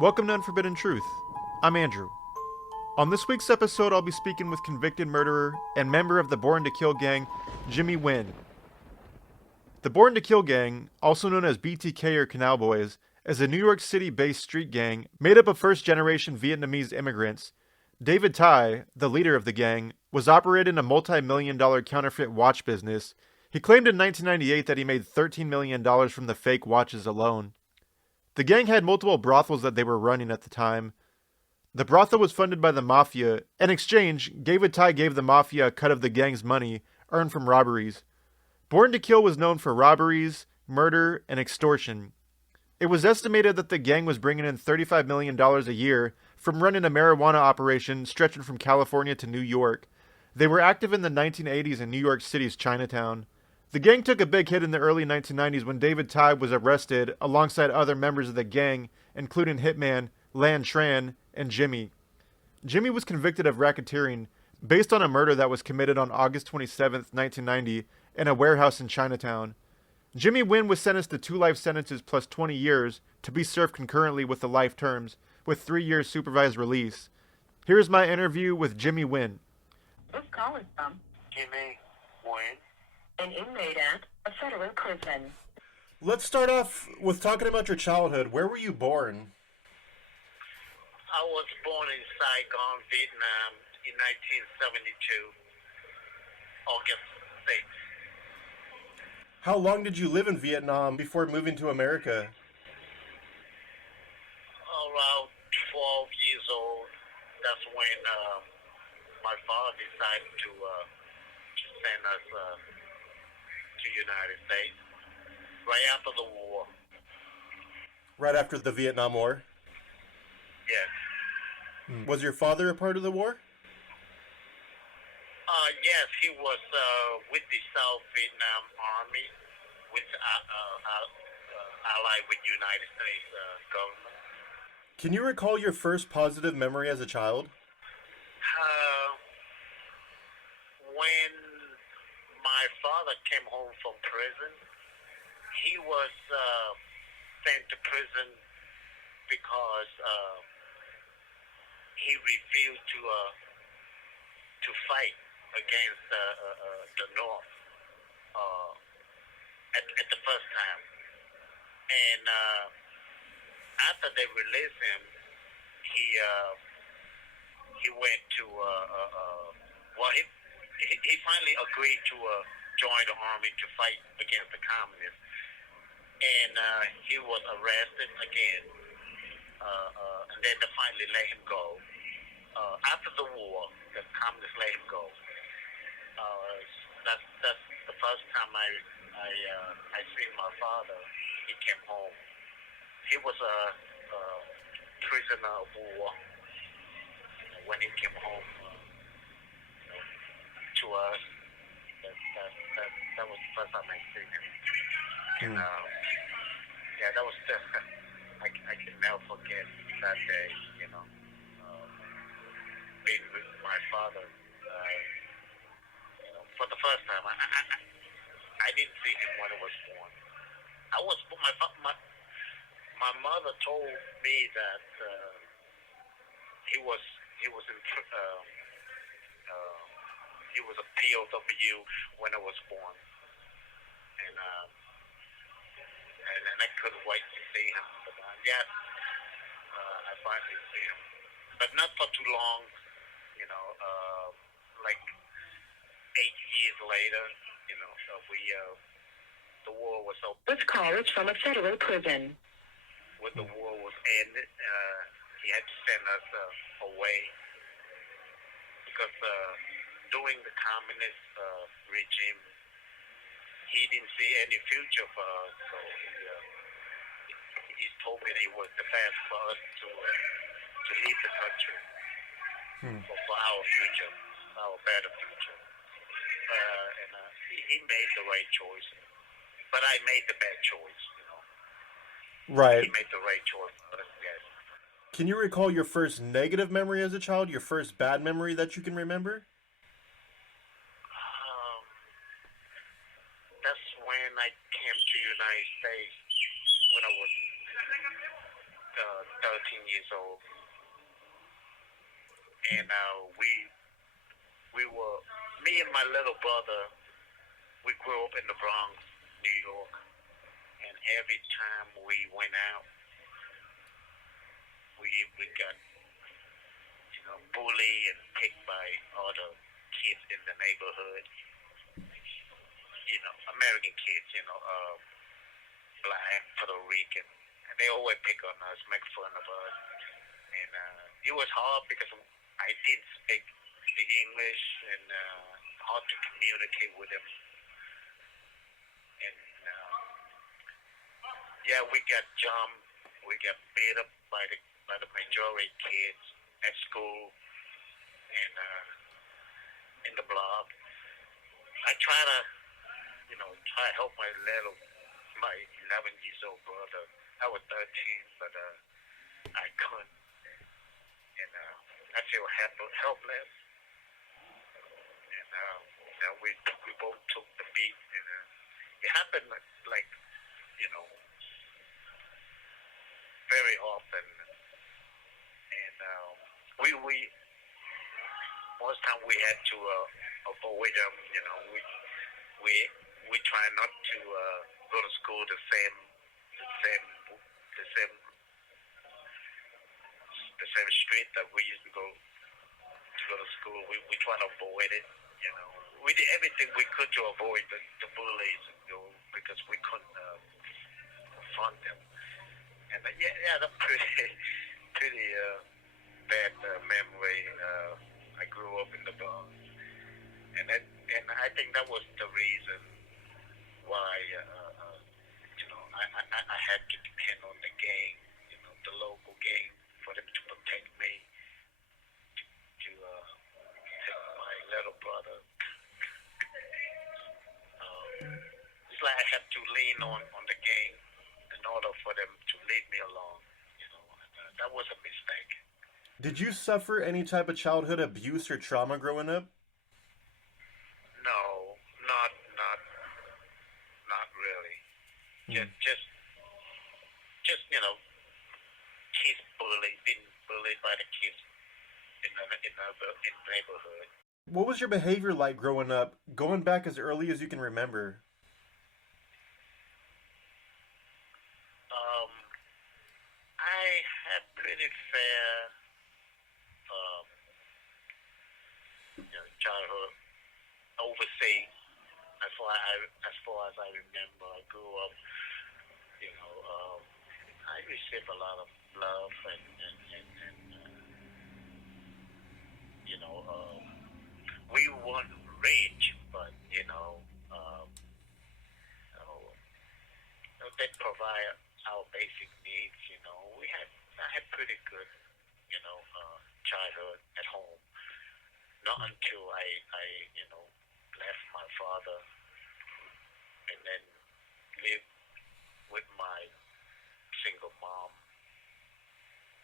Welcome to Unforbidden Truth. I'm Andrew. On this week's episode, I'll be speaking with convicted murderer and member of the Born to Kill gang, Jimmy Nguyen. The Born to Kill gang, also known as BTK or Canal Boys, is a New York City-based street gang made up of first-generation Vietnamese immigrants. David Tai, the leader of the gang, was operating a multi-million-dollar counterfeit watch business. He claimed in 1998 that he made $13 million from the fake watches alone. The gang had multiple brothels that they were running at the time. The brothel was funded by the mafia. In exchange, David Tai gave the mafia a cut of the gang's money earned from robberies. Born to Kill was known for robberies, murder, and extortion. It was estimated that the gang was bringing in $35 million a year from running a marijuana operation stretching from California to New York. They were active in the 1980s in New York City's Chinatown. The gang took a big hit in the early 1990s when David Tai was arrested alongside other members of the gang, including hitman Lan Tran and Jimmy. Jimmy was convicted of racketeering based on a murder that was committed on August 27, 1990, in a warehouse in Chinatown. Jimmy Nguyen was sentenced to 2 life sentences plus 20 years to be served concurrently with the life terms, with 3 years supervised release. Here's my interview with Jimmy Nguyen. Who's calling from? Jimmy Nguyen. An inmate at a federal prison. Let's start off with talking about your childhood. Where were you born? I was born in Saigon, Vietnam in 1972, August 6th. How long did you live in Vietnam before moving to America? Around 12 years old, that's when my father decided to send us to United States right after the war. Right after the Vietnam War? Yes. Was your father a part of the war? Yes, he was with the South Vietnam Army, which allied with United States government. Can you recall your first positive memory as a child? When my father came home from prison, he was sent to prison because he refused to fight against the North at the first time. And after they released him, he went to he finally agreed to join the army to fight against the communists, and he was arrested again, and then they finally let him go. After the war, the communists let him go. That's the first time I seen my father. He came home. He was a prisoner of war when he came home to us. That was the first time I seen him. And yeah, that was just I can never forget that day. Being with my father. For the first time, I didn't see him when I was born. My mother told me that he was in he was a POW when I was born, and I couldn't wait to see him. But yes, I finally see him, but not for too long. Like 8 years later, the war was over. This call is from a federal prison. When the war was ended, he had to send us away because during the communist regime, he didn't see any future for us. So he told me that it was the best for us to leave the country for our future, our better future. And he made the right choice, but I made the bad choice. Right. He made the right choice for us, yes. Can you recall your first negative memory as a child, your first bad memory that you can remember? That's when I came to United States when I was 13 years old, and we were, me and my little brother, we grew up in the Bronx, New York, and every time we went out, we got, bullied and picked by other kids in the neighborhood. American kids, black, Puerto Rican, and they always pick on us, make fun of us, and it was hard because I didn't speak the English and hard to communicate with them, and we got jumped, we got beat up by the majority kids at school and in the block. I try to help my 11 years old brother. I was 13, but I couldn't, and I feel helpless. And we both took the beat, and it happened like very often, and we most time we had to avoid them. We try not to go to school the same street that we used to go to school. We try to avoid it. We did everything we could to avoid the bullies, because we couldn't confront them. And that's pretty bad memory. I grew up in the Bronx, and I think that was the reason why I had to depend on the gang, the local gang, for them to protect me, to take my little brother. It's like I had to lean on the gang in order for them to leave me alone. That was a mistake. Did you suffer any type of childhood abuse or trauma growing up? No, not really. Just kids being bullied by the kids in the neighborhood. What was your behavior like growing up, going back as early as you can remember? I had pretty fair childhood overseas. As far as I remember, I grew up. I received a lot of love and we weren't rich, but they provide our basic needs. I had pretty good childhood at home. Not until I left my father and then lived with my single mom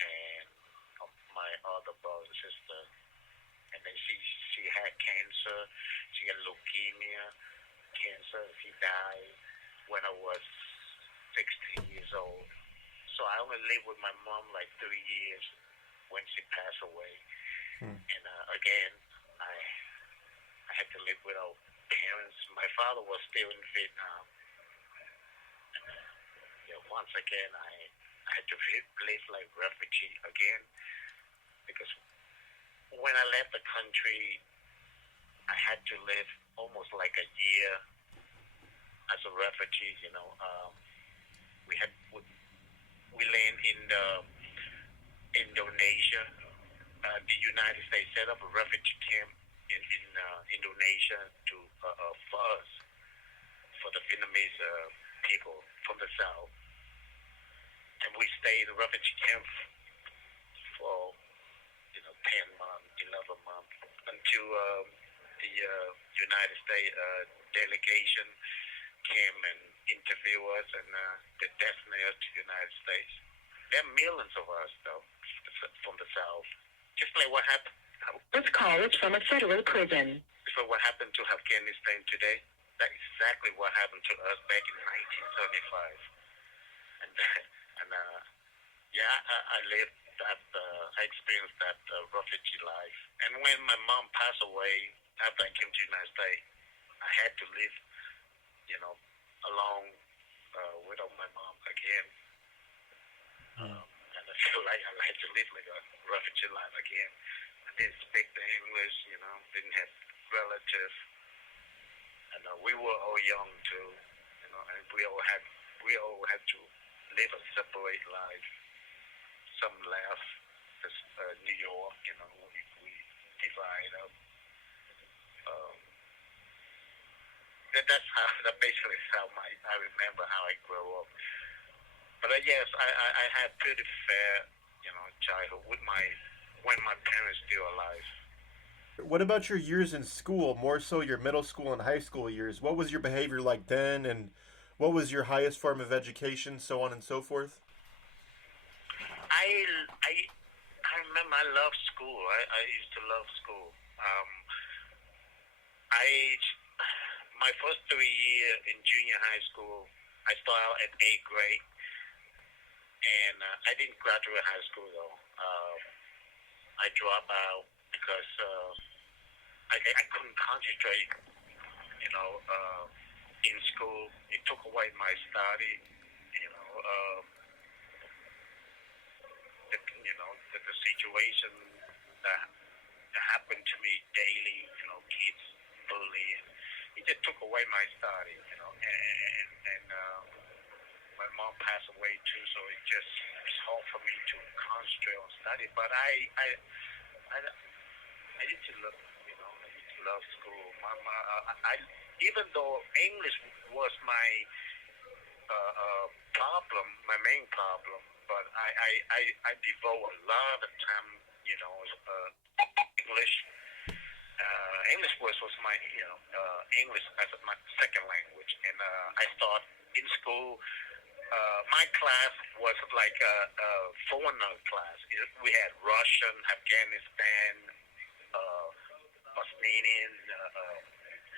and my other brother and sister. And then she had cancer. She got leukemia, cancer. She died when I was 16 years old. So I only lived with my mom like 3 years when she passed away. And again, I had to live without parents. My father was still in Vietnam. And, once again, I had to live like refugee again, because when I left the country, I had to live almost like a year as a refugee. We land in Indonesia. The United States set up a refugee camp in Indonesia for us, for the Vietnamese people from the south, and we stayed in the refugee camp for 10 months, 11 months, until the United States delegation came and interviewed us and they destined us to the United States. There are millions of us, though, from the South. Just like what happened. This call is from a federal prison. So what happened to Afghanistan today, that's exactly what happened to us back in 1975. I lived I experienced that refugee life. And when my mom passed away, after I came to the United States, I had to live, alone without my mom again. And I feel like I had to live like a refugee life again. I didn't speak the English, didn't have relatives. And we were all young too, and we all had to live a separate life. Some left New York, we divide up. That basically is how I remember how I grew up. But yes, I had pretty fair, childhood when my parents still alive. What about your years in school, more so your middle school and high school years? What was your behavior like then, and what was your highest form of education, so on and so forth? I remember I loved school. I used to love school. My first 3 years in junior high school, I started out at 8th grade, and I didn't graduate high school though. I dropped out because I couldn't concentrate, in school. It took away my study, the situation that happened to me daily, kids bullying. It just took away my study, and my mom passed away too, so it's hard for me to concentrate on study. But I used to love, I used to love school. Even though English was my problem, my main problem, but I devote a lot of time, English. English was my, English as my second language, and I started in school. My class was like a foreigner class. We had Russian, Afghanistan, Bosnian,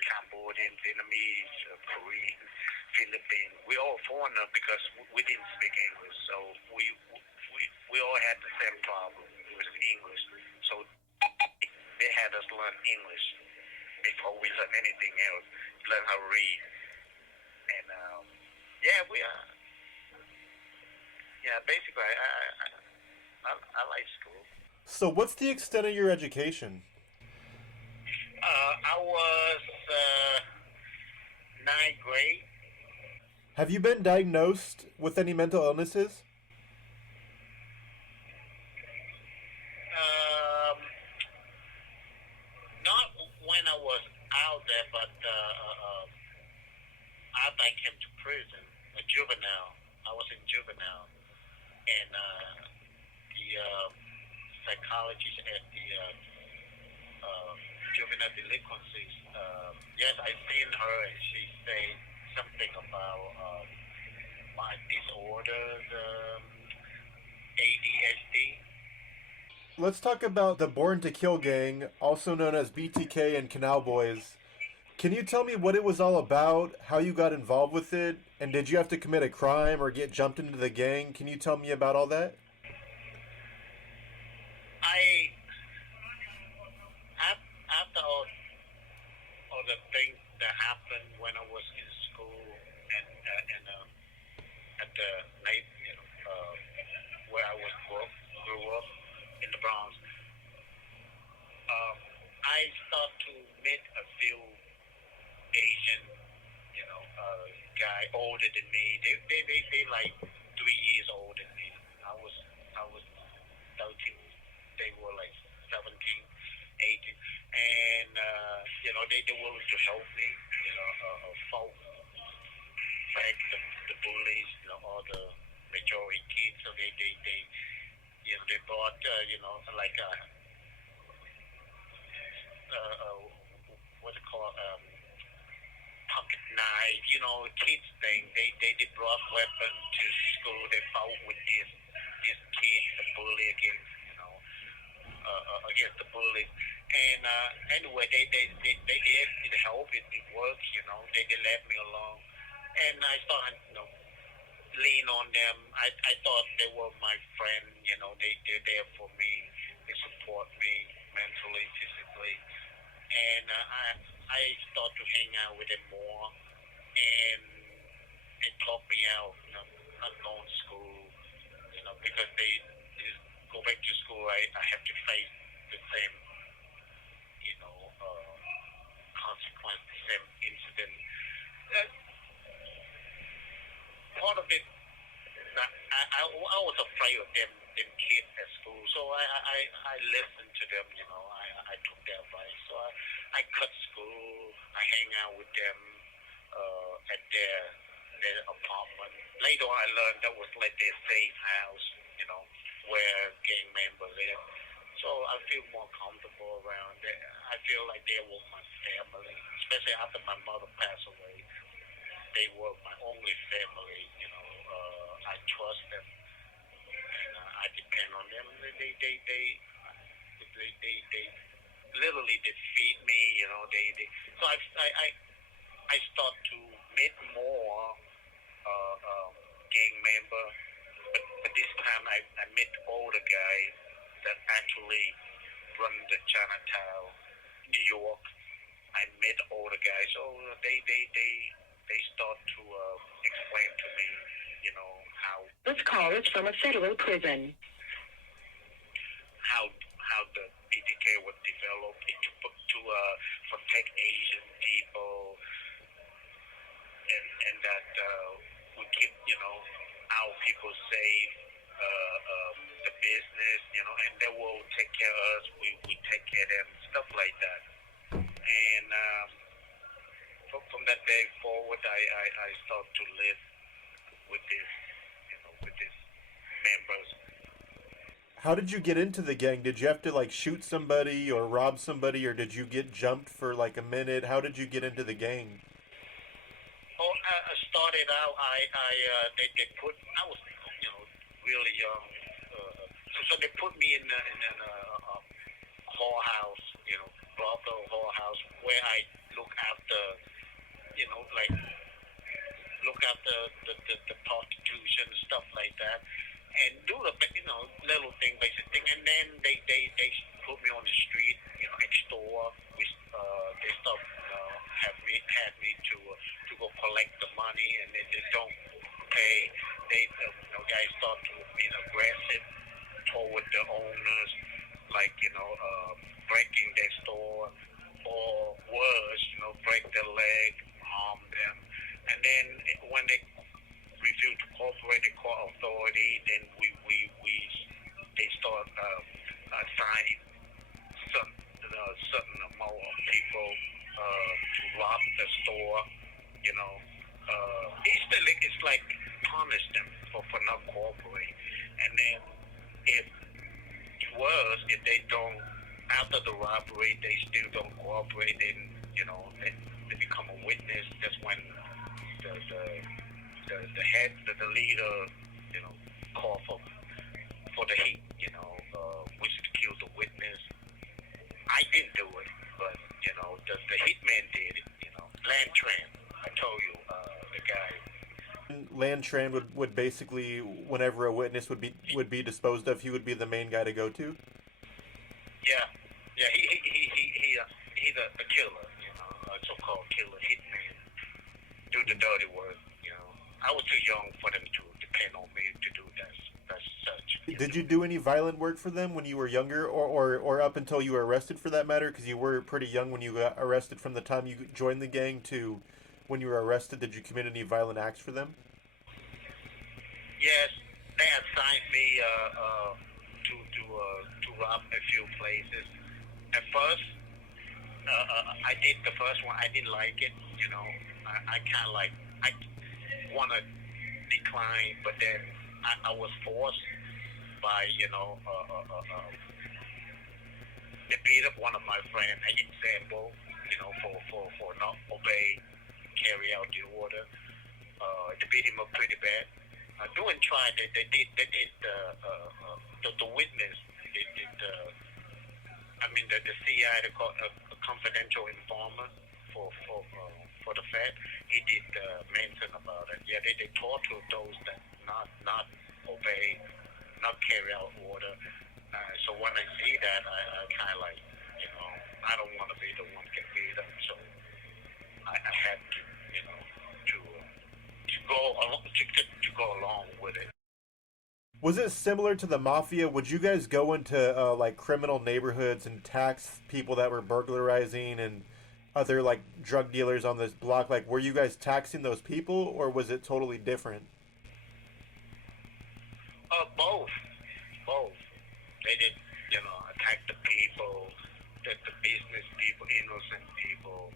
Cambodian, Vietnamese, Korean, Philippines. We all foreigner because we didn't speak English, so we all had the same problem with English. So they had us learn English before we learn anything else. Learn how to read, and basically I like school. So, what's the extent of your education? I was 9th grade. Have you been diagnosed with any mental illnesses? Not when I was out there, but after I came to prison, a juvenile. I was in juvenile, and the psychologist at the juvenile delinquencies. Yes, I seen her, and she said something about my disorders, ADHD. Let's talk about the Born to Kill gang, also known as BTK and Canal Boys. Can you tell me what it was all about, how you got involved with it, and did you have to commit a crime or get jumped into the gang? Can you tell me about all that? After all the things that happened when I was in school and at the night, where I was grew up in the Bronx, I started to meet a few Asian, guy older than me. They like 3 years older than me. I was 13. They were like 17, 18, and they were willing to help me. Fight back the bullies, all the majority kids. So they brought like what's it called, pocket knife, kids thing. They brought weapons to school. They fought with this kid, the bully against the bully. And anyway, they did help. It worked. They let me alone, and I started lean on them. I thought they were my friend. They're there for me. They support me mentally, physically, and I start to hang out with them more, and they talk me out. Not going to school, because they just go back to school. I have to face the same, consequence, the same incident. Part of it, I was afraid of them kids at school, so I listened to them. I took their advice. So I cut school. I hang out with them at their apartment. Later on, I learned that was like their safe house, where gang members live. So I feel more comfortable around there. I feel like they were my family, especially after my mother passed away. They were my only family. I trust them, and I depend on them. They literally they feed me. So I start to meet more gang member, but this time I met older guys that actually run the Chinatown, New York. I met older guys, so they start to explain to me, how This call is from a federal prison. how the BTK was developed to protect Asian people, and that we keep our people safe, the business, and they will take care of us. We take care of them, stuff like that. And from that day forward, I start to live with these members. How did you get into the gang? Did you have to like shoot somebody or rob somebody, or did you get jumped for like a minute? How did you get into the gang? Oh, I started out. They put. I was really young. So they put me in a whorehouse, brothel whorehouse, where I look after, like look after the prostitution, stuff like that, and do the little thing, basic thing, and then they put me on the street, extort. They start had me to go collect the money, and they don't pay. They guys start to be aggressive toward the owners, like breaking their store, or worse, break their leg, harm them, and then when they refuse to cooperate, they call authority. Then they start assigning certain amount of people to rob the store. It's like punish them for not cooperating, and then if they don't, after the robbery, they still don't cooperate, then they become a witness. That's when the head, the leader, call for the heat, which is to kill the witness. I didn't do it, but the hitman did it. Land Tran, I told you, the guy. Land Tran would basically, whenever a witness would be disposed of, he would be the main guy to go to. Yeah. He's a killer, a so-called killer hitman. Do the dirty work, I was too young for them to depend on me to do that such. Did you do any violent work for them when you were younger, or up until you were arrested, for that matter? Because you were pretty young when you got arrested. From the time you joined the gang to when you were arrested, did you commit any violent acts for them? Yes, they assigned me to rob a few places. At first, I did the first one. I didn't like it. I kind of like, I want to decline, but then I was forced by they beat up one of my friends, an example, for not obey, carry out the order. They beat him up pretty bad. Doing trial, they did the witness. They did the CI, they call a confidential informer for for the fact he did mention about it. Yeah, they torture those that not obey, not carry out order. So when I see that, I kind of like, I don't want to be the one get beat up. So I had to, to go along to go along with it. Was it similar to the mafia? Would you guys go into like criminal neighborhoods and tax people that were burglarizing and other like drug dealers on this block? Like, were you guys taxing those people, or was it totally different? Both. They did, attack the people, the business people, innocent people.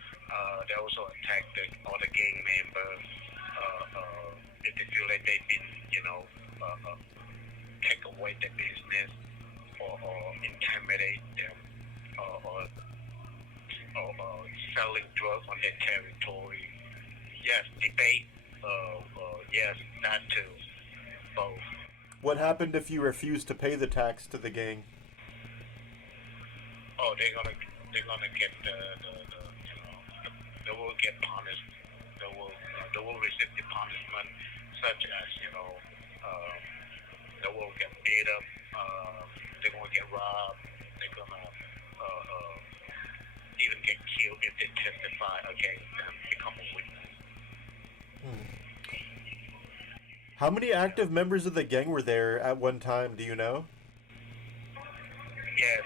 They also attacked all the gang members. If they feel like they've been, take away their business or intimidate them or selling drugs on their territory. Yes, debate. Yes, that too. Both. What happened if you refused to pay the tax to the gang? Oh, they're gonna get they will get punished. They will receive the punishment, such as they will get beat up. They're gonna get robbed. They're gonna even get killed if they testify against them, become a witness. How many active members of the gang were there at one time? Do you know? Yes.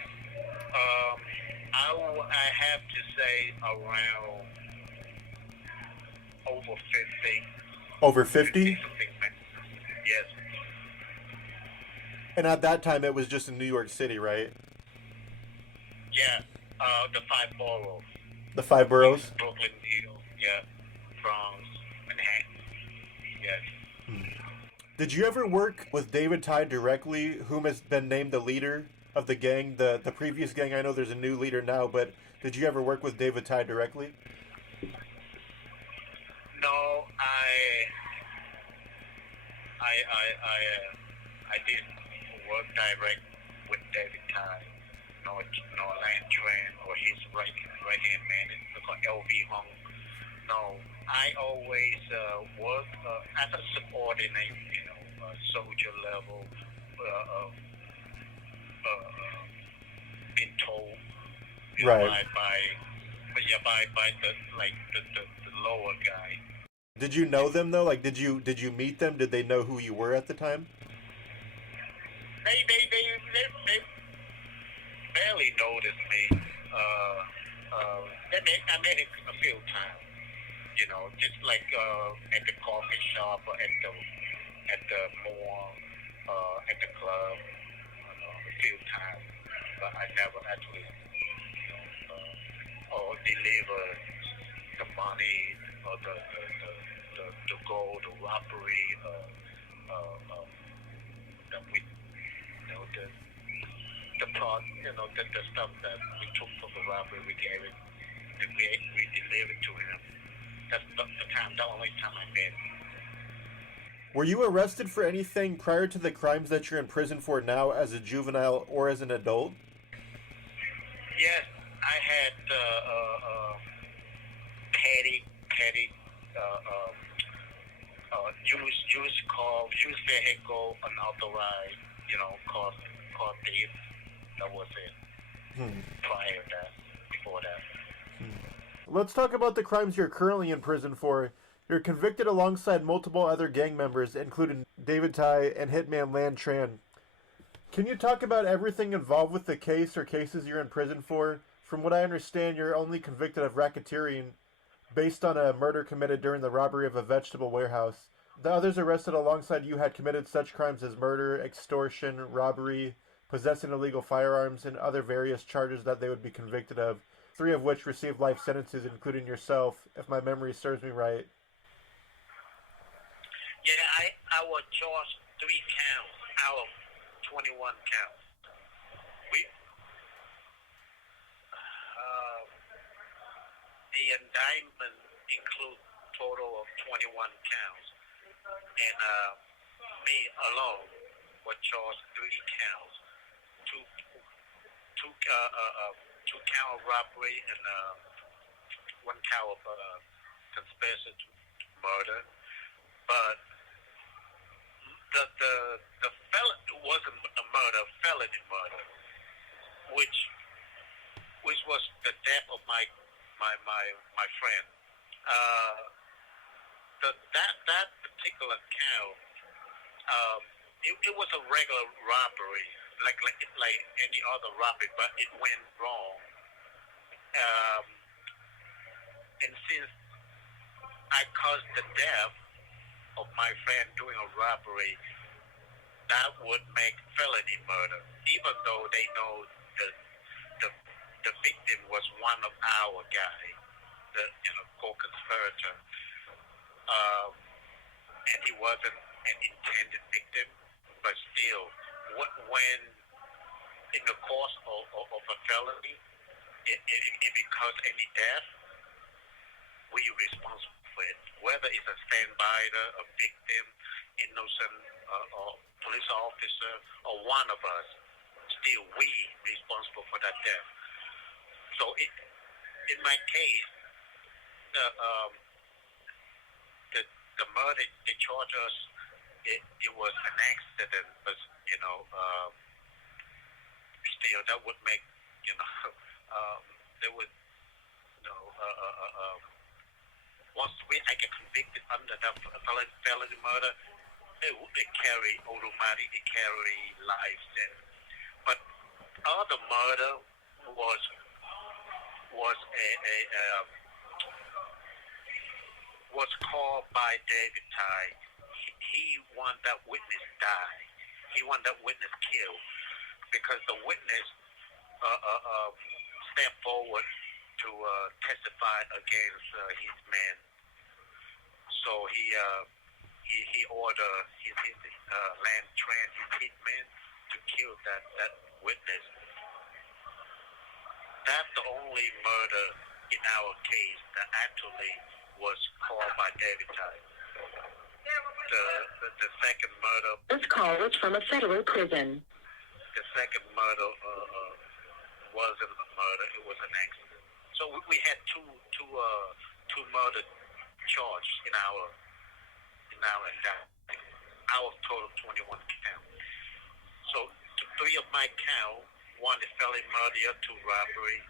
I have to say around over 50. Over 50? Yes. And at that time, it was just in New York City, right? Yeah. The 5 boroughs. The 5 boroughs? Brooklyn, New York. Yeah. Bronx, Manhattan. Yes. Did you ever work with David Ty directly, whom has been named the leader of the gang, the previous gang? I know there's a new leader now, but did you ever work with David Ty directly? No, I didn't work direct with David Ty, nor Lantran or his right hand man, called LV Hung. No, I always work as a subordinate, soldier level, been told, right, by the lower guy. Did you know them though? Like, did you meet them? Did they know who you were at the time? They barely noticed me. I met it a few times. Just like at the coffee shop or at the mall, at the club, a few times. But I never actually, or deliver the money or the gold, the robbery, that we, the part, the stuff that we took from the robbery, we gave it, we delivered to him. That's the only time I met. Were you arrested for anything prior to the crimes that you're in prison for now as a juvenile or as an adult? Yes, I had petty use vehicle, unauthorized, cause thief. That was it. Prior to that, before that. Let's talk about the crimes you're currently in prison for. You're convicted alongside multiple other gang members, including David Ty and Hitman Lan Tran. Can you talk about everything involved with the case or cases you're in prison for? From what I understand, you're only convicted of racketeering based on a murder committed during the robbery of a vegetable warehouse. The others arrested alongside you had committed such crimes as murder, extortion, robbery, possessing illegal firearms, and other various charges that they would be convicted of, 3 of which received life sentences, including yourself, if my memory serves me right. Yeah, I was charged 3 counts out of 21 counts. The indictment includes total of 21 counts, and me alone was charged 3 counts, two count of robbery and 1 count of conspiracy to murder, but the felon wasn't a murder, felony murder, which was the death of my friend. Uh, that particular count, it was a regular robbery, like any other robbery, but it went wrong. Um, and since I caused the death of my friend doing a robbery, that would make felony murder, even though they know the the victim was one of our guys, the co-conspirator, and he wasn't an intended victim, but still, when in the course of a felony, if it caused any death, we are responsible for it, whether it's a standby, a victim, innocent, or police officer, or one of us. Still, we responsible for that death. So, in my case, the murder they charged us, it was an accident, but still that would make they would once I get convicted under that felony murder, it carry life sentence. But other murder was was called by David Ty. He wanted that witness die. He wanted that witness killed because the witness stepped forward to testify against his man. So he ordered his land transit hitman to kill that witness. That's the only murder in our case that actually was called by David Ty. The second murder. This call is from a federal prison. The second murder wasn't a murder; it was an accident. So we had two murder charged in our indictment. Our total 21 count. So three of my count, one is felony murder, two robbery.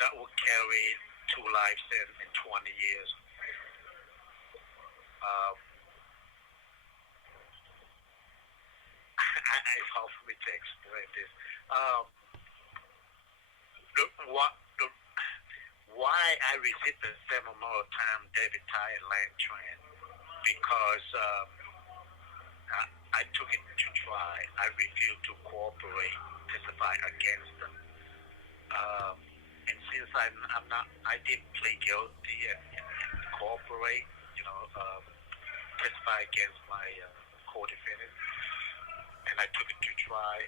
That will carry 2 life sentences and 20 years. It's hard for me to explain this. Why I received the same amount of time David Ty and Land Tran? Because I took it to try. I refused to cooperate, testify against them. And since I didn't plead guilty and cooperate, testify against my co-defendant, and I took it to try.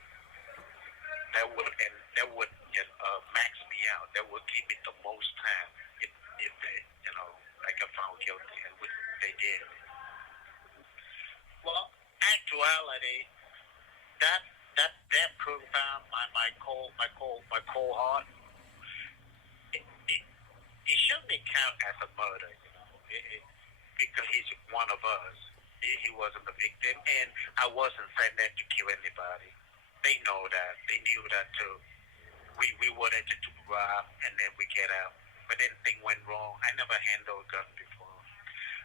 That would max me out. That would give me the most time if they, I got found guilty, and they did. Well, actuality, that program, my cohort, it shouldn't be counted as a murder, because he's one of us. He wasn't the victim, and I wasn't sent there to kill anybody. They know that. They knew that too. We wanted to rob, and then we get out. But then things went wrong. I never handled a gun before.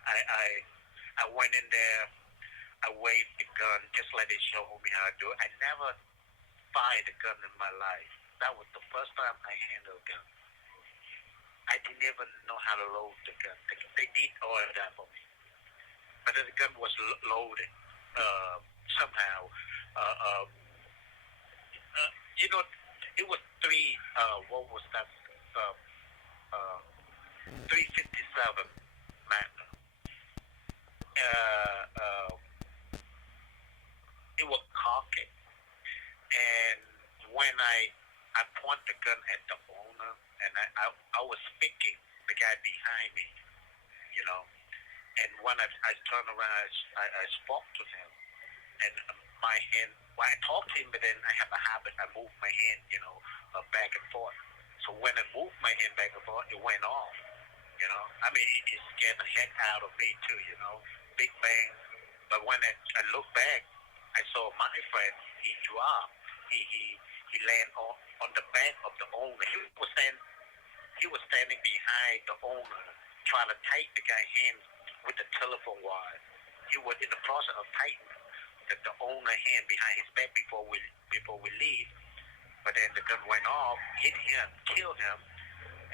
I went in there. I waved the gun just like they showed me how to do it. I never fired a gun in my life. That was the first time I handled a gun. I didn't even know how to load the gun. They did order that for me. But the gun was loaded somehow. It was what was that? 357 Magnum. It was cocked, and when I point the gun at the owner, and I was speaking the guy behind me, and when I turned around, I spoke to him, and my hand, when I talked to him, but then I have a habit, I move my hand, back and forth. So when I moved my hand back and forth, it went off. You know, I mean, it scared the heck out of me too. You know, big bang. But when I look back, I saw my friend. He dropped. He landed on the back of the owner. He was standing behind the owner, trying to take the guy's hands with the telephone wire. He was in the process of tightening the owner hand behind his back before we leave. But then the gun went off, hit him, killed him,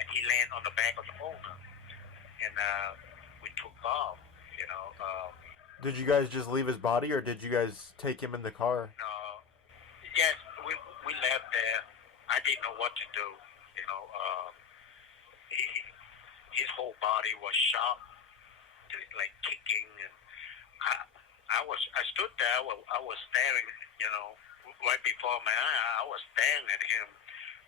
and he landed on the back of the owner. And we took off. You know. Did you guys just leave his body, or did you guys take him in the car? Yes, we left there. I didn't know what to do. You know, his whole body was shot, like kicking, and I stood there. I was staring. You know, right before my eye, I was staring at him.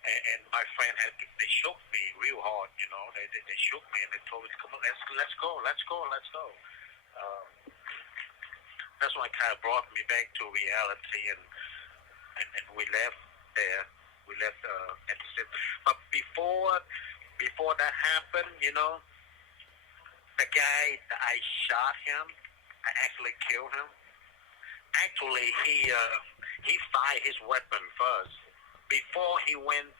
And my friend they shook me real hard. You know, they shook me and they told me, "Come on, let's go. That's what kind of brought me back to reality, and we left there. We left at the city. But before that happened, you know, the guy that I shot him, I actually killed him. Actually, he fired his weapon first. Before he went,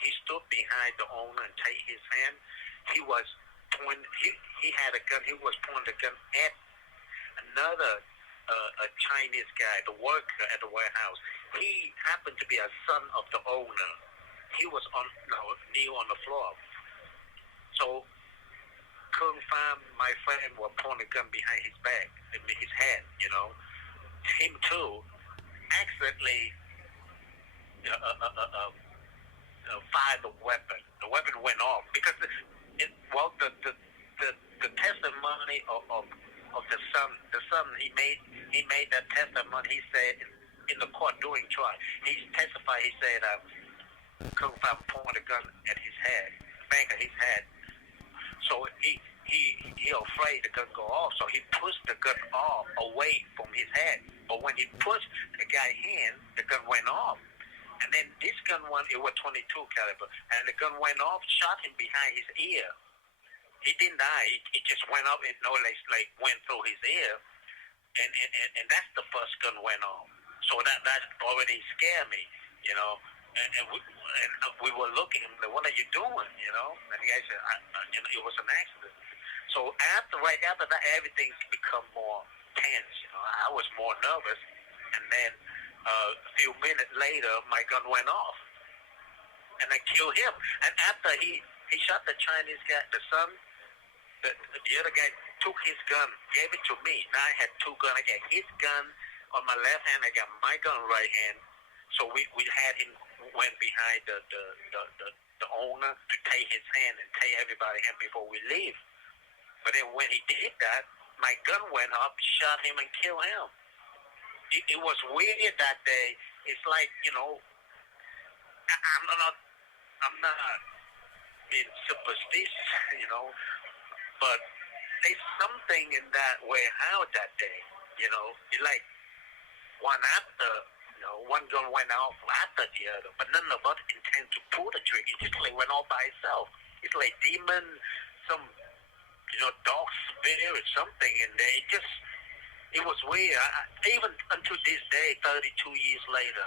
he stood behind the owner and take his hand. He was pointing. He had a gun. He was pointing the gun at another a Chinese guy, the worker at the warehouse. He happened to be a son of the owner. He was knee on the floor. So Kung Pham, my friend, was pointing a gun behind his back, his head. You know, him too, accidentally fired the weapon. The weapon went off because the testimony of the son he made that testimony. He said in the court during trial, he testified. He said Kung Pham pointed a gun at his head, back of his head. So he afraid the gun go off, so he pushed the gun off away from his head. But when he pushed the guy's hand, the gun went off. And then this gun it was 22 caliber, and the gun went off, shot him behind his ear. He didn't die. It just went up, like went through his ear, and that's the first gun went off. So that already scared me, you know. And we were looking. What are you doing, you know? And the guy said, it was an accident. So right after that, everything become more tense. You know, I was more nervous, and then a few minutes later, my gun went off, and I killed him. And after he shot the Chinese guy, the son. The other guy took his gun, gave it to me. Now I had two guns. I got his gun on my left hand. I got my gun right hand. So we had him went behind the owner to take his hand and take everybody's hand before we leave. But then when he did that, my gun went up, shot him, and killed him. It was weird that day. It's like, you know, I'm not being superstitious, you know. But there's something in that warehouse that day, you know. It's like one after, you know, one gun went off after the other, but none of us intend to pull the trigger. It just like went off by itself. It's like demon, some, you know, dark spirit, something in there. It was weird. Even until this day, 32 years later,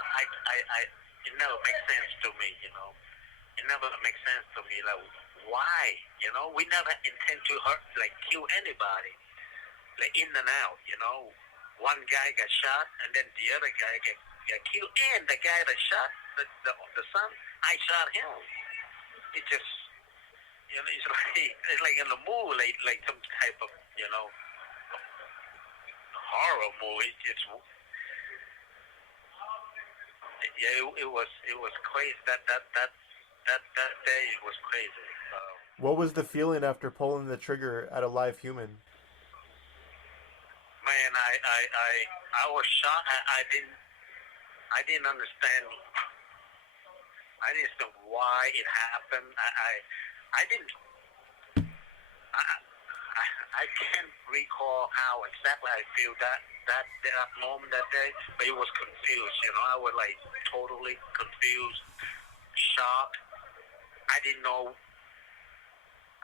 it never makes sense to me, you know. It never makes sense to me, like, why? You know, we never intend to hurt, like, kill anybody. Like, in and out, you know. One guy got shot, and then the other guy got killed. And the guy that shot the son, I shot him. It just, you know, it's like in the movie, like some type of, you know, horror movie. It was crazy. That day it was crazy. What was the feeling after pulling the trigger at a live human? Man, I was shocked. I didn't understand. I didn't understand why it happened. I can't recall how exactly I feel that moment that day, but it was confused. You know, I was like totally confused, shocked. I didn't know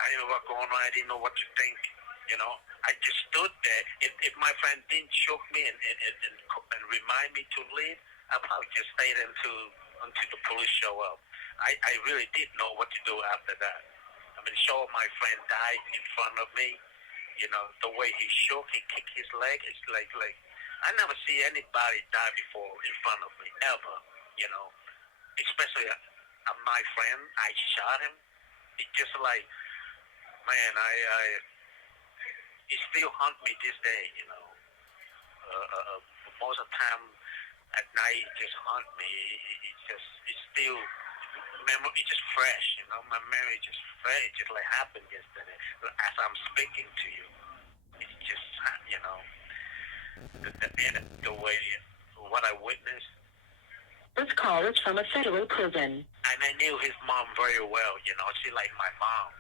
I didn't know what going on. I didn't know what to think. You know, I just stood there. If my friend didn't choke me and remind me to leave, I probably just stayed until the police show up. I really didn't know what to do after that. I mean, sure, my friend died in front of me. You know, the way he shook, he kicked his leg. It's like I never see anybody die before in front of me ever. You know, especially my friend. I shot him. It's just like, man, it still haunt me this day. You know, most of the time at night it just haunt me. It's still memory. It's just fresh. You know, my memory is just fresh. It just like happened yesterday. As I'm speaking to you, it's just you know the way what I witnessed. This call is from a federal prison. And I knew his mom very well. You know, she like my mom.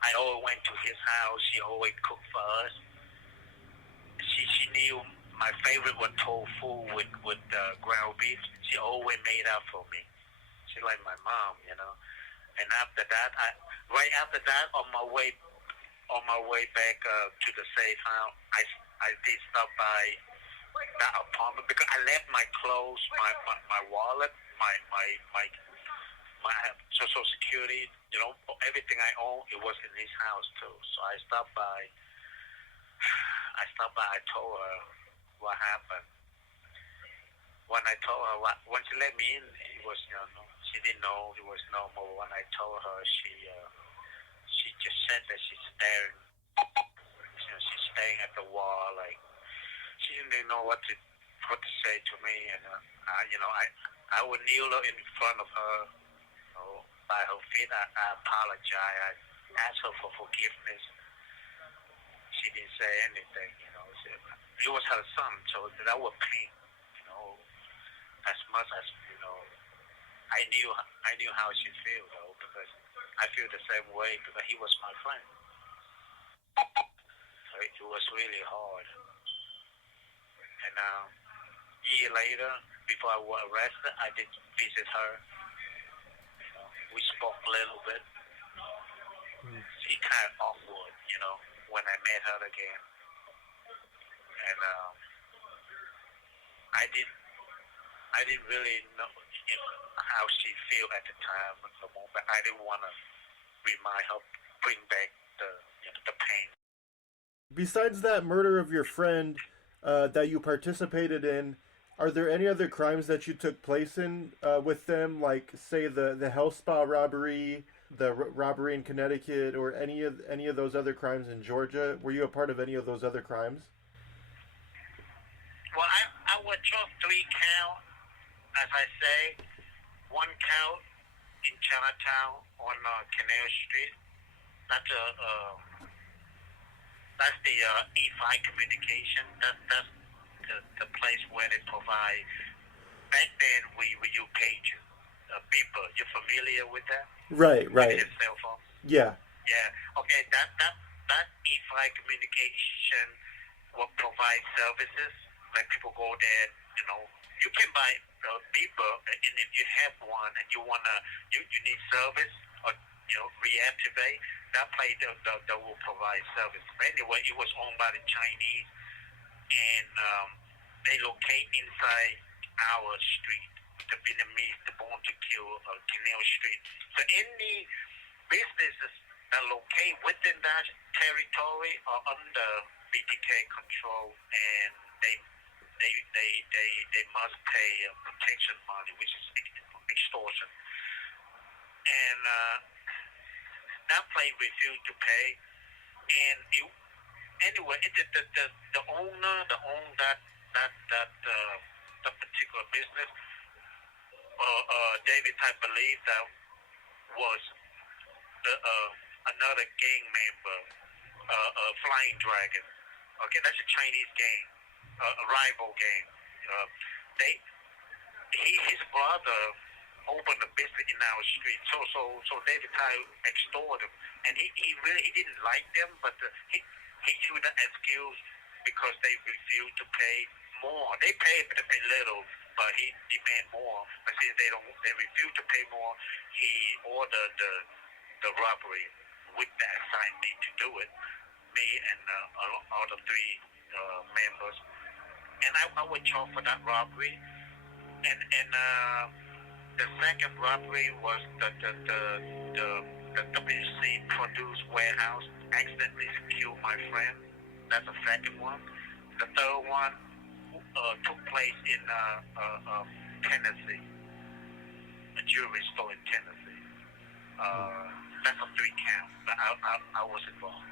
I always went to his house. She always cooked for us. She knew my favorite was tofu with ground beef. She always made that for me. She like my mom, you know. And after that, right after that, on my way back to the safe house, I did stop by that apartment because I left my clothes, my wallet, my social security, you know, everything I own, it was in his house too. So I stopped by. I told her what happened. When I told her when she let me in, it was, you know, she didn't know it was normal. When I told her, she just said that she's staring. You know, she's staring at the wall, like she didn't know what to say to me. And you know, I would kneel in front of her, you know, by her feet. I apologize. I asked her for forgiveness. She didn't say anything. You know, it was her son, so that was pain. You know, as much as, you know, I knew how she felt though, because I feel the same way because he was my friend. So it was really hard. And a year later, before I was arrested, I did visit her. You know, we spoke a little bit. She kind of awkward, you know, when I met her again. And I didn't really know how she felt at the time, at the moment. I didn't want to remind her, bring back the pain. Besides that murder of your friend that you participated in, are there any other crimes that you took place in with them, like say the health spa robbery, the robbery in Connecticut, or any of those other crimes in Georgia? Were you a part of any of those other crimes? Well, I would drop 3 count, as I say. 1 count in Chinatown on Canal Street. That's the E5 communication. That's the place where they provide. Back then, we use pager, beeper. You're familiar with that? Right. Like your cell phone. Yeah. Yeah. Okay. That E5 communication will provide services. Like people go there, you know, you can buy a beeper, and if you have one and you need service or, you know, reactivate, that place that will provide service. But anyway, it was owned by the Chinese, and they locate inside our street, the Vietnamese, the Born to Kill, Canal Street. So any businesses that locate within that territory are under BTK control, and they must pay protection money, which is extortion. And that place refused to pay. And anyway, the owner that owned that particular business, David, I believe that was another gang member, Flying Dragon. Okay, that's a Chinese gang. A rival gang. His brother opened a business in our street. So David Tai extorted him, and he didn't like them, but he used that excuse because they refused to pay more. They paid a little, but he demanded more. But since they refused to pay more, he ordered the robbery. with that assigned me to do it. Me and all the three members, and I was charged for that robbery. And the second robbery was the WC produced warehouse accidentally killed my friend. That's the second one. The third one took place in Tennessee, a jewelry store in Tennessee. That's a 3 count. But I was involved,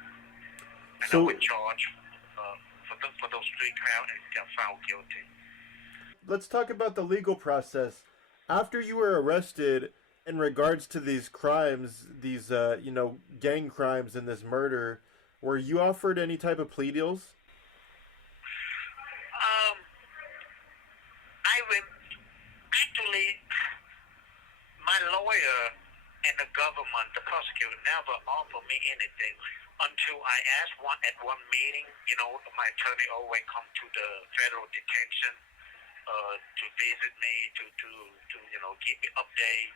and I was charged for those 3 counts and got found guilty. Let's talk about the legal process. After you were arrested, in regards to these crimes, these gang crimes and this murder, were you offered any type of plea deals? Actually, my lawyer and the government, the prosecutor, never offered me anything until I asked at one meeting. My attorney always come to the federal detention to visit me, to give me update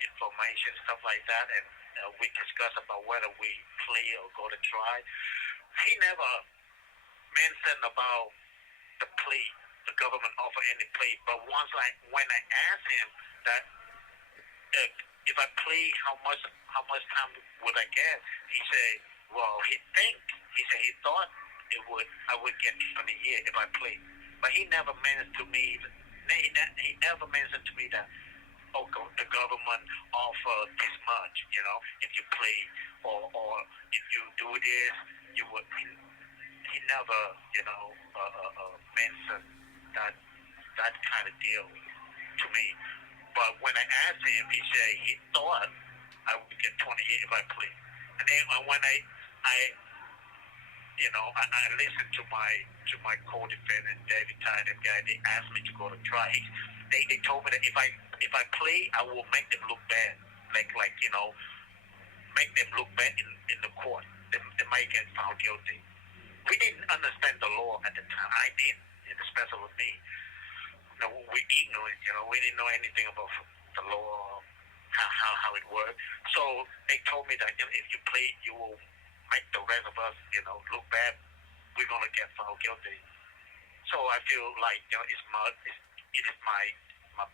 information, stuff like that, and we discuss about whether we plea or go to trial. He never mentioned about the plea. The government offer any plea, but when I asked him that if I plea, how much time would I get? He said, well, he thought I would get 20 years if I plea, but he never mentioned to me. He never mentioned to me that the government offer this much, if you plea, or if you do this, you would. He never, mentioned that kind of deal to me. But when I asked him, he said he thought I would get 20 years if I plea. And then when I listened to my co-defendant David Tye, that guy, they asked me to go to trial. They told me that if I plea, I will make them look bad, make them look bad in the court. They might get found guilty. We didn't understand the law at the time. I did, especially with me. We ignorant. We didn't know anything about the law, how it worked. So they told me that if you plea, you will make the rest of us, look bad. We're gonna get found guilty. So I feel like it is my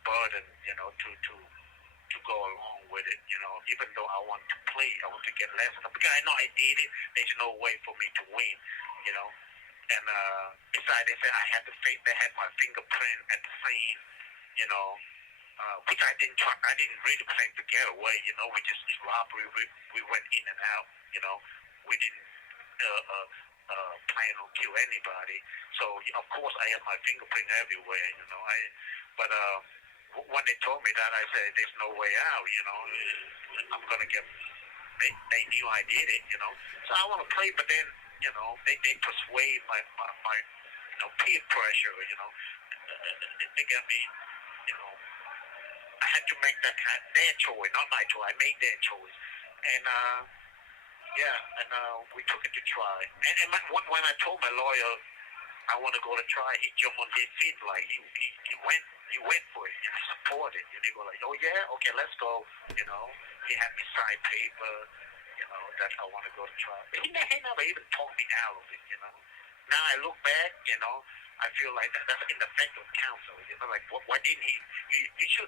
burden, to go along with it. Even though I want to plea, I want to get less because I know I did it. There's no way for me to win. And besides, they said they had my fingerprint at the scene, which I didn't try. I didn't really plan to get away. We just robbery. We went in and out. We didn't plan on kill anybody. So of course I had my fingerprint everywhere. But when they told me that, I said, "There's no way out." I'm gonna get. They knew I did it. So I want to play, but then. They persuade my peer pressure, they got me, I had to make their choice, not my choice. I made their choice. And, we took it to trial. And when I told my lawyer I want to go to trial, he jumped on his feet, like, he went for it, and he supported, and he go like, oh yeah, okay, let's go, He had me sign paper, that I want to go to trial. He never even talked me out of it, Now I look back, I feel like that's ineffective counsel, like why didn't he should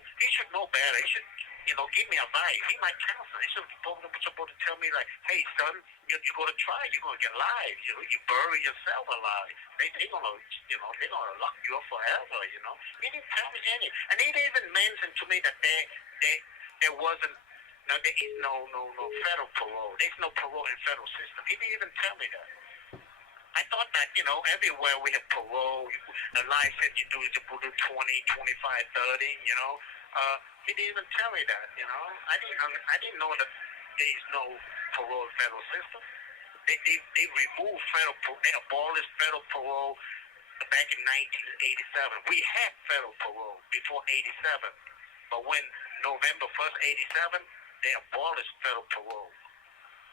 know better. He should, give me advice. He my counselor. He should be supposed to tell me like, hey son, you go to trial, you're gonna get live, you bury yourself alive. They're gonna lock you up forever, He didn't tell me any, and he didn't even mention to me that there wasn't. No, there is no federal parole. There's no parole in federal system. He didn't even tell me that. I thought that, everywhere we have parole, the life that you do is you put 20, 25, 30, he didn't even tell me that, I didn't know that there is no parole in federal system. They removed federal parole. They abolished federal parole back in 1987. We had federal parole before 87. But when November 1st, 87, they abolished federal parole,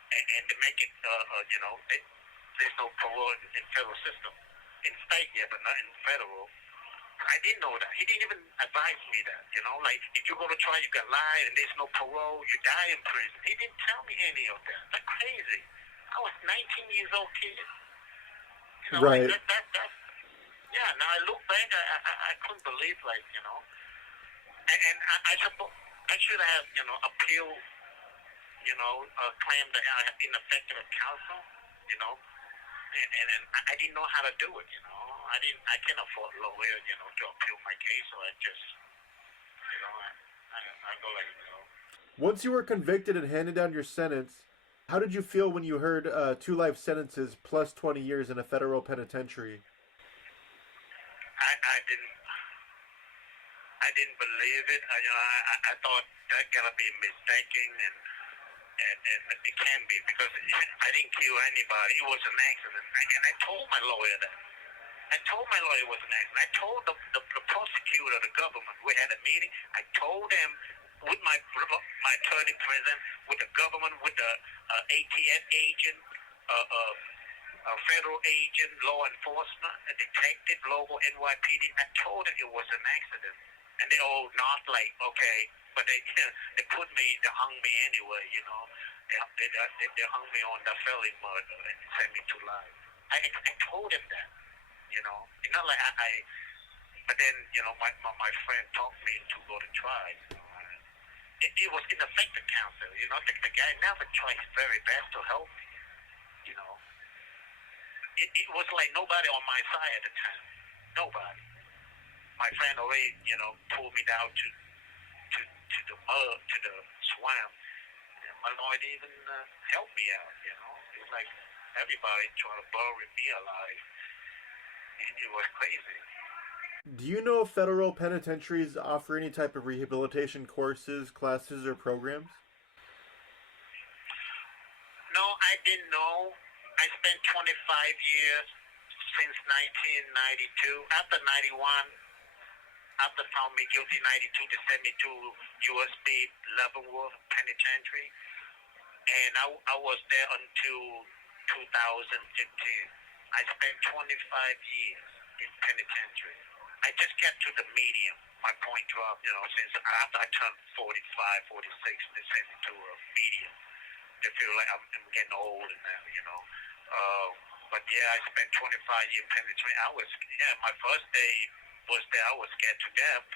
and to make it, there's no parole in federal system. In state, yeah, but not in federal. I didn't know that. He didn't even advise me that, you know, like, if you're going to try, you got lie, and there's no parole, you die in prison. He didn't tell me any of that. That's crazy. I was 19 years old kid. You know, Right. like, yeah, now I look back, I couldn't believe, like, you know, and I suppose I should have, you know, appeal, you know, claim that I have ineffective counsel, you know, and I didn't know how to do it, you know. I can't afford a lawyer, you know, to appeal my case, so I just, you know, I go like, you know. Once you were convicted and handed down your sentence, how did you feel when you heard 2 life sentences plus 20 years in a federal penitentiary? I didn't believe it. You know, I thought that gotta be mistaken, and it can be, because I didn't kill anybody. It was an accident, and I told my lawyer that. I told my lawyer it was an accident. I told the prosecutor, the government. We had a meeting. I told them with my attorney present, with the government, with the ATF agent, a federal agent, law enforcement, a detective, local NYPD. I told them it was an accident, and they all not like, okay, but they they hung me anyway, you know. They hung me on the felony murder and sent me to life. I told them that, you know. It's not like but then, you know, my friend talked me to go to trial. You know. It was ineffective counsel, you know. The guy never tried his very best to help me, you know. It was like nobody on my side at the time. Nobody. My friend already, you know, pulled me down to the mud, to the swamp. And my lawyer didn't even help me out, you know. It was like everybody trying to bury me alive. It was crazy. Do you know if federal penitentiaries offer any type of rehabilitation courses, classes, or programs? No, I didn't know. I spent 25 years since 1992. After 91, after found me guilty 92, they sent me to USB Leavenworth Penitentiary. And I was there until 2015. I spent 25 years in penitentiary. I just get to the medium. My point dropped, you know, since after I turned 45, 46, they sent me to a medium. They feel like I'm getting old now, you know. But yeah, I spent 25 years penitentiary. My first day was there. I was scared to death.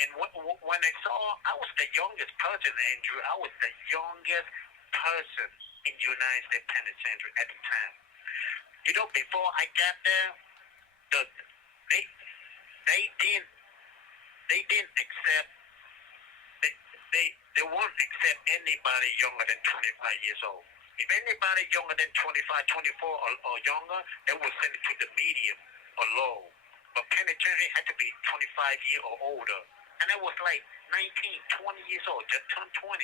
And when I saw, I was the youngest person, Andrew. I was the youngest person in the United States Penitentiary at the time. You know, before I got there, they didn't accept. They won't accept anybody younger than 25 years old. If anybody younger than 25, 24 or younger, they will send it to the medium or low. But penitentiary had to be 25 years or older. And I was like 19, 20 years old, just turned 20.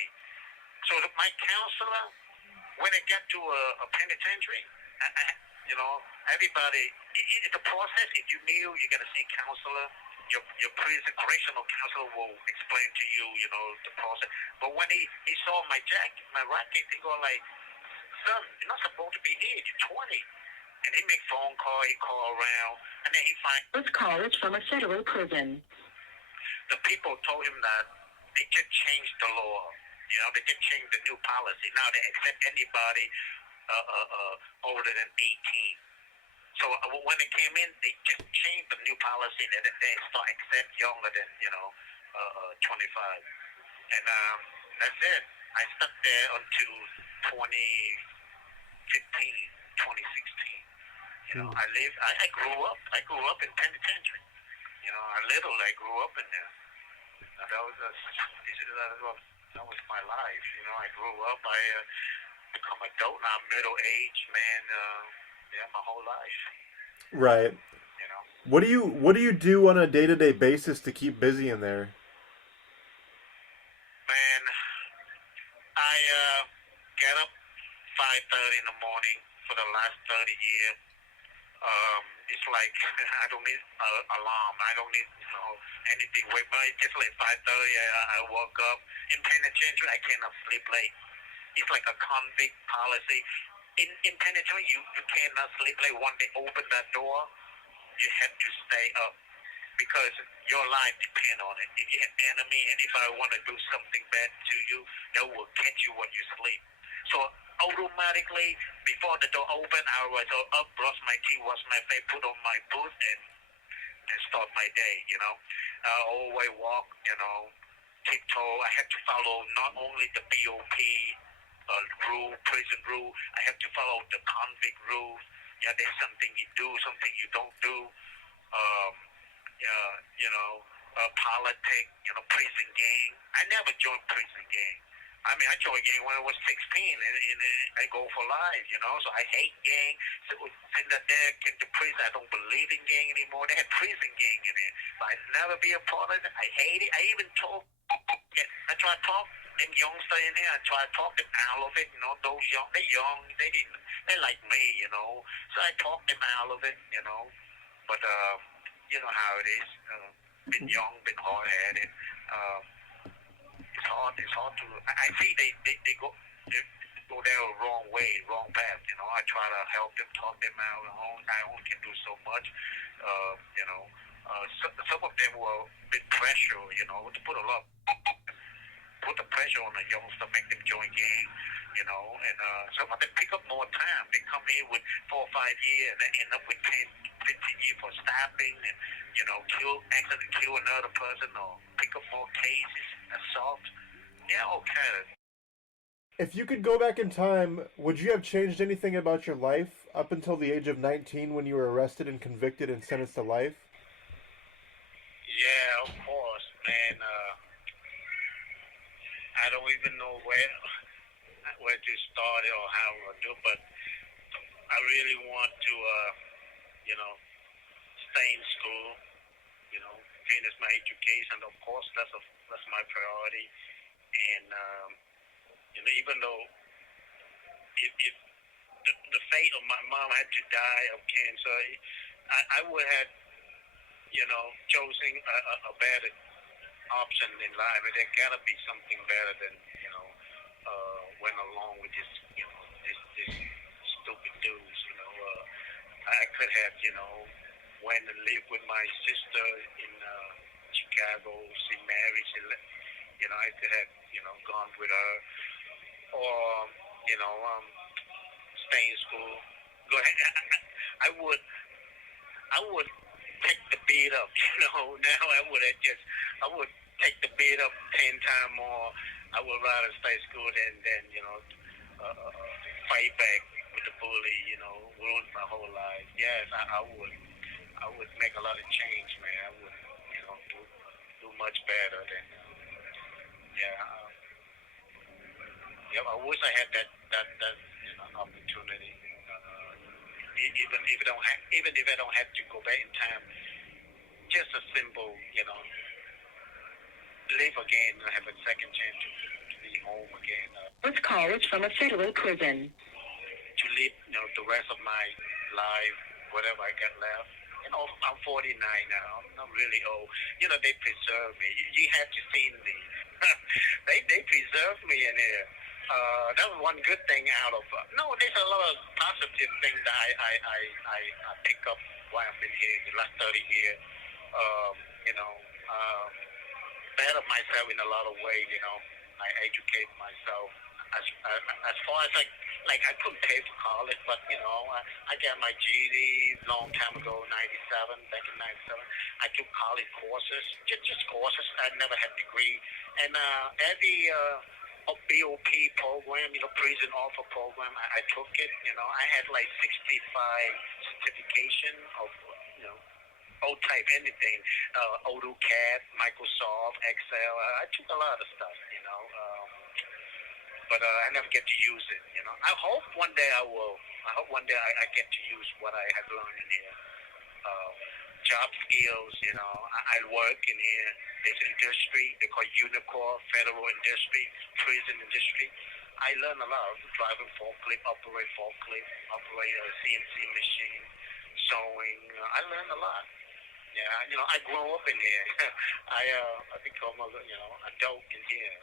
So my counselor, when I got to a penitentiary, you know, everybody, it's a process. If you kneel, you're going to see a counselor. Your prison correctional counselor will explain to you, you know, the process. But when he saw my jacket, my racket, he go like, son, you're not supposed to be here. You're 20. And he make phone call, he call around, and then he find... This call is from a federal prison. The people told him that they just changed the law. You know, they just changed the new policy. Now they accept anybody older than 18. So when they came in, they just changed the new policy that they start accept younger than, you know, 25. And that's it. I stuck there until 2015, 2016. You know, I grew up. I grew up in penitentiary. You know, I grew up in there. That was my life. You know, I grew up. I become adult now, middle age, man. Yeah, my whole life. Right. You know. What do you do on a day-to-day basis to keep busy in there? Man, I get up 5:30 in the morning for the last 30 years. It's like I don't need alarm. I don't need, you know, anything. Wake me. Just like 5:30, I woke up. In penitentiary, I cannot sleep late. It's like a convict policy. In penitentiary, you cannot sleep late. When they open that door, you have to stay up. because your life depends on it. If you have enemy, and if I want to do something bad to you, they will catch you when you sleep. So automatically, before the door open, I was up, brush my teeth, wash my face, put on my boots, and start my day. I always walk, tiptoe. I have to follow not only the BOP rule, prison rule. I have to follow the convict rules. Yeah, there's something you do, something you don't do. Politics, prison gang. I never joined prison gang. I mean, I joined gang when I was 16, and I go for life, so I hate gang. So since that day I came to prison, I don't believe in gang anymore. They had prison gang in it, but I never be a part of it. I hate it. I even told, I try to talk them youngsters in here. I try to talk them out of it, those young, they young, they like me, So I talk them out of it, but you know how it is. Been young, been hard-headed. It's hard to. I see they go their wrong way, wrong path. I try to help them, talk them out. I only can do so much. Some of them were bit pressure. To put the pressure on the youngster, make them join gang. And some of them pick up more time. They come in with 4 or 5 years and they end up with 10, 15 years for stabbing and, accidentally kill another person or pick up more cases, assault. Yeah, all kind of. If you could go back in time, would you have changed anything about your life up until the age of 19 when you were arrested and convicted and sentenced to life? Yeah, of course, man. I don't even know where to start it or how to do, but I really want to, stay in school, finish my education. Of course, that's my priority. And even though if the fate of my mom had to die of cancer, I would have, chosen a better option in life. There gotta be something better than went along with this this stupid dudes. I could have went and lived with my sister in Chicago. She married. I could have gone with her, or stay in school. Go ahead. I would take the beat up. Now I would take the beat up 10 times more. I would rather stay in school than fight back with the bully. Ruin my whole life. Yes, I would make a lot of change, man. I would do much better than. I wish I had that opportunity. Even if I don't have to go back in time, just a simple, live again, have a second chance to be home again. This call is from a federal prison. To live, the rest of my life, whatever I got left. I'm 49 now. I'm not really old. They preserve me. You have to see me. they preserve me in here. That was one good thing out of. There's a lot of positive things that I pick up while I've been here the last 30 years. Better myself in a lot of ways. I educate myself as far as I couldn't pay for college, but I got my GED long time ago, back in '97. I took college courses, just courses. I never had degree, and every BOP program, prison offer program, I took it. I had 65 certification of old type anything, AutoCAD, Microsoft, Excel. I took a lot of stuff, but I never get to use it. I hope one day I will. I hope one day I get to use what I have learned in here. Job skills, I work in here. This industry, they call Unicor, federal industry, prison industry. I learn a lot. Driving forklift, operate a CNC machine, sewing. I learn a lot. Yeah, I grew up in here. I become adult in here,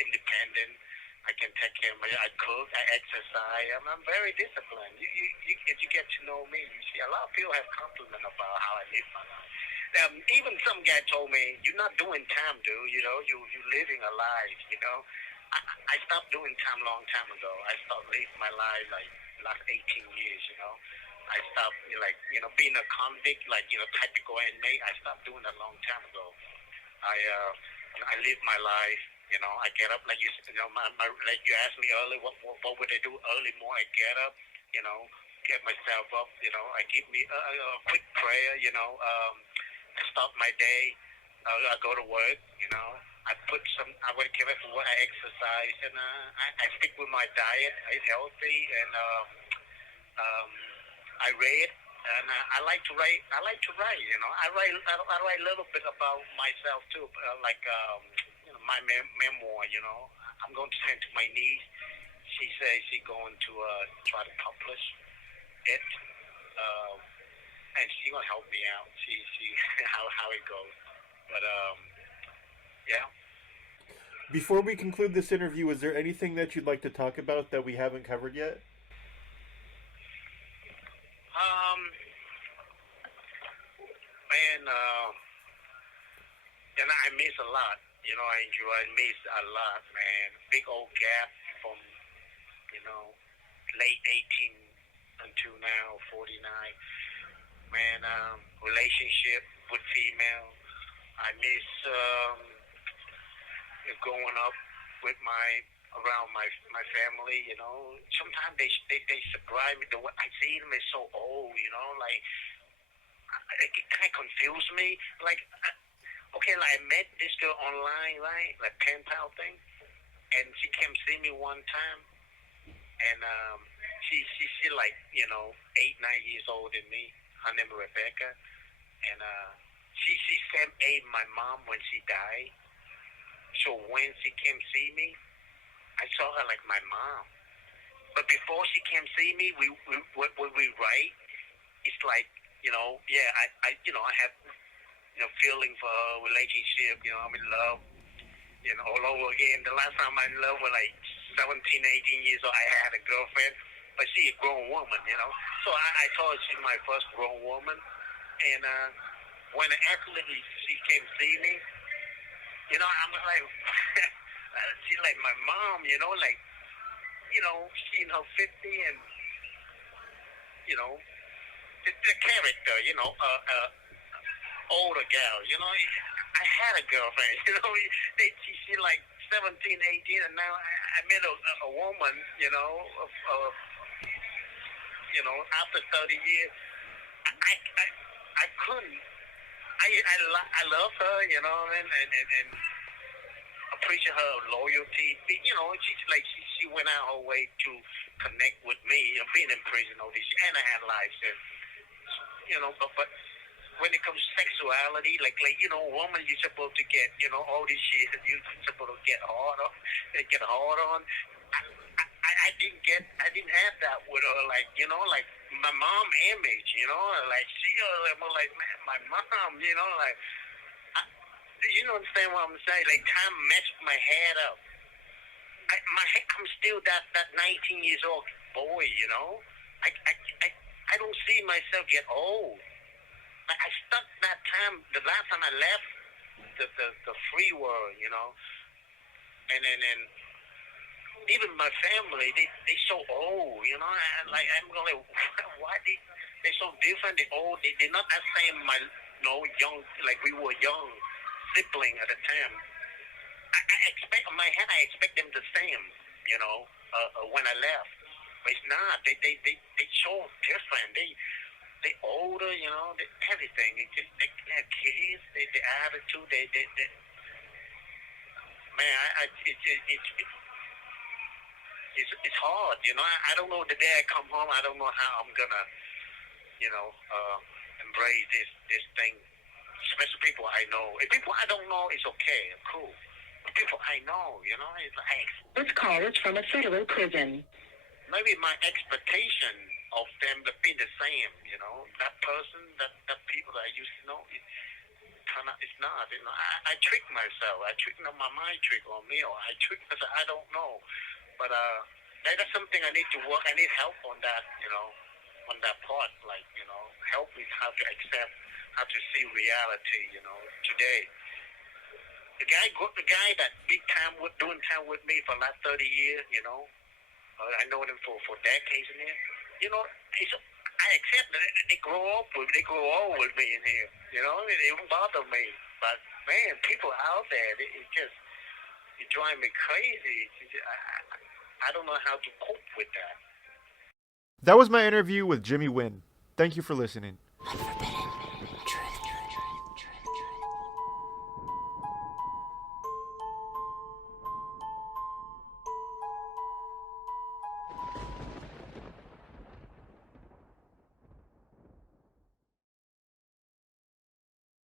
independent. I can take care of I cook, I exercise. I'm very disciplined. If you get to know me, you see a lot of people have compliment about how I live my life. Even some guy told me, "You're not doing time, dude. You know, you're living a life. You know." I stopped doing time long time ago. I stopped living my life like last 18 years. You know, I stopped like being a convict, like typical inmate. I stopped doing that long time ago. I live my life. You know, I get up like like you asked me earlier, what would I do early morning? I get up, get myself up. I give me a quick prayer. To start my day. I go to work. I would give it for what I exercise, and I stick with my diet. It's healthy, and I read. And I like to write. I write a little bit about myself too, like my memoir. I'm going to send to my niece. She says she's going to try to publish it, and she's gonna help me out. See how it goes. But yeah. Before we conclude this interview, is there anything that you'd like to talk about that we haven't covered yet? Man, and I miss a lot. I miss a lot, man. Big old gap from, late 18 until now, 49. Man, relationship with female. I miss growing up with around my family. Sometimes they surprise me. The way I see them is so old. Like it kind of confused me. Like okay, like I met this girl online, right? Like pen pal thing, and she came see me one time, and she like 8-9 years older than me. Her name is Rebecca, and she same age my mom when she died. So when she came see me, I saw her like my mom. But before she came see me, when we write, it's like I have feeling for her relationship. I'm in love. All over again. The last time I'm in love was like 17, 18 years old. I had a girlfriend, but she a grown woman. So I told her she's my first grown woman, and when actually she came see me, I'm like, she's like my mom, like, she in her 50 and, the character, older gal, I had a girlfriend, she like 17, 18, and now I met a woman, after 30 years, I couldn't. I love her, and appreciate her loyalty. She went out her way to connect with me. Being in prison, all this, and I had life, but when it comes to sexuality, woman, you're supposed to get, all this shit, you're supposed to get hard on. I didn't have that with her, like my mom image, like she was like my mom, like, you understand what I'm saying? Like time messed my head up. I'm still that 19 years old boy, I don't see myself get old. I stuck that time. The last time I left the free world, and then even my family, they so old, I'm going, why they so different? They old. They're not that same. Young, like we were young sibling at the time. I expect in my head. I expect them the same, when I left. But it's not. They so different. They older, they, everything. They have kids. They attitude. They man, it's hard, I don't know the day I come home. I don't know how I'm gonna, embrace this thing. Especially people I know. If people I don't know, it's okay, cool. But people I know, it's like. This call is from a federal prison. Maybe my expectation of them to be the same, that person, that people that I used to know, it's not. I trick myself. I trick my mind trick on me, or I trick myself. I don't know. But that's something I need to work. I need help on that, on that part. Like, help me how to accept have to see reality, you know, today. The guy that doing time with me for the last 30 years, you know, I know them for decades in here. You know, I accept that they grow old with me in here. You know, it don't bother me. But man, people out there, it drives me crazy. I don't know how to cope with that. That was my interview with Jimmy Nguyen. Thank you for listening. Unforbidden.